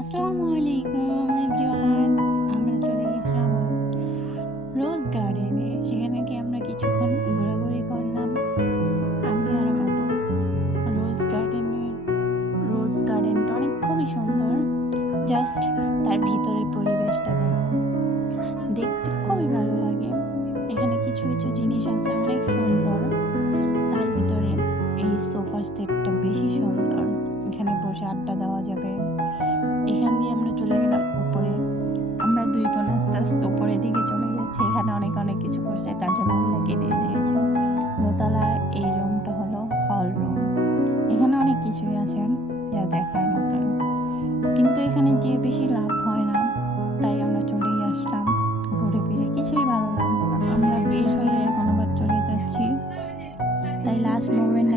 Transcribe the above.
আসসালামু আলাইকুম, এভরিওয়ান। আমরা চলে গেছিলাম রোজ গার্ডেনে। সেখানে কি আমরা কিছুক্ষণ ঘোরাঘুরি করলাম। আমি আর আমার রোজ গার্ডেনের রোজ গার্ডেনটা অনেক খুবই সুন্দর। জাস্ট তার ভিতরের পরিবেশটা দেখো দেখতে খুবই ভালো লাগে। এখানে কিছু কিছু জিনিস আছে অনেক সুন্দর। তার ভিতরে এই সোফা সেটটা বেশি সুন্দর। এখানে বসে আড্ডা দেওয়া যাবে। এখান দিয়ে আমরা চলে গেলাম উপরে। আমরা দুই বোন আস্তে আস্তে উপরের দিকে চলে যাচ্ছি এখানে অনেক অনেক কিছু করছে, তার জন্য আমরা কেটে দিয়েছি দোতলা, এই রুমটা হলো হল রুম এখানে অনেক কিছুই আছে যা দেখার মতন। কিন্তু এখানে যে বেশি লাভ হয় না, তাই আমরা চলেই আসলাম ঘুরে ফিরে। কিছুই ভালো লাগল আমরা বের হয়ে এখন আবার চলে যাচ্ছি। তাই লাস্ট মোমেন্টে